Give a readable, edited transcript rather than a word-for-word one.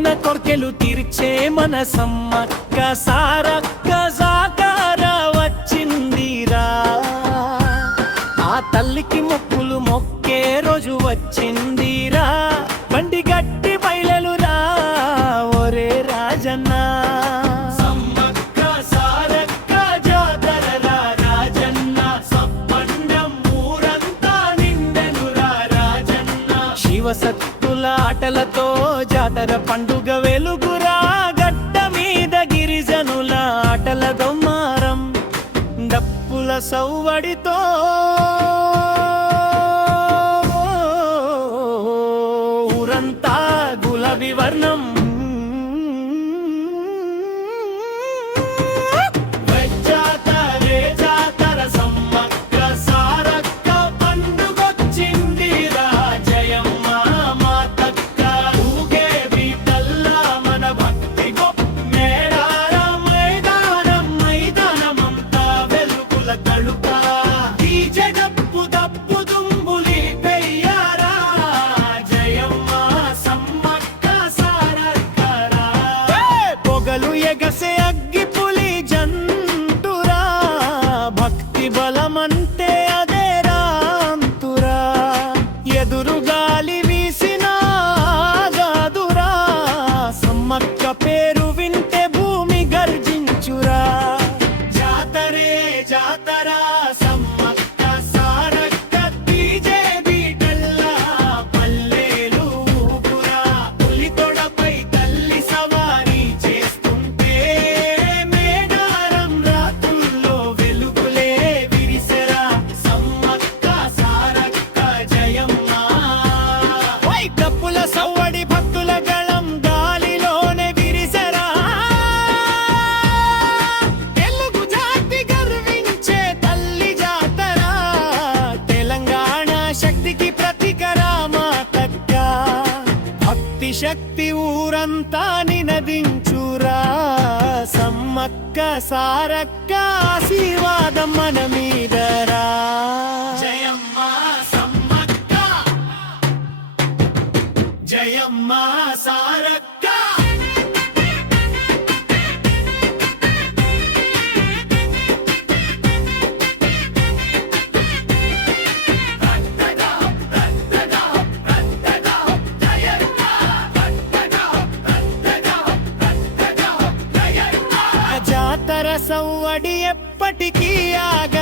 కోరిన కొర్కెలు తీర్చే మన సమ్మక్క సారక్క సాకార వచ్చిందిరా. ఆ తల్లికి మొక్కులు మొక్కే రోజు వచ్చిందిరా. బండి గట్టి బయలురా ఒరే రాజన్న. సమ్మక్క సారక్క జాతరరా రాజన్న, సప్పండం ఊరంతా నిండెనురా రాజన్న. శివసత్తుల ఆటలతో జాతర పండుగ వెలుగురా. గడ్డ మీద గిరిజనుల ఆటల దొమ్మారం, డప్పుల సవ్వడితో ఊరంతా గులాబీ వర్ణం. ఎగసే అగ్గి పులి జంతురా, భక్తి బలమంటే అదే రాంతురా. ఎదురు గాలి వీసినా గాదురా, సమ్మక్క పేరు వింటే భూమి గర్జించురా. జాతరే జాతర సమ్మక్క సారక్క డీజే బీటల్లా పల్లెలు ఊపురా. పులి తొడపై తల్లి సవారీ సవ్వడి భక్తుల గళం గాలిలోనే విరిసరా. తెలుగు జాతి గర్వించే తల్లి జాతర, తెలంగాణ శక్తికి ప్రతీకరా మాతక్క. భక్తి శక్తి ఊరంతా నినదించురా. సమ్మక్క సారక్క ఆశీర్వాదం మన మీదరా. జయమ్మ సారక్క. జాతర సవ్వడి ఎప్పటికీ ఆగ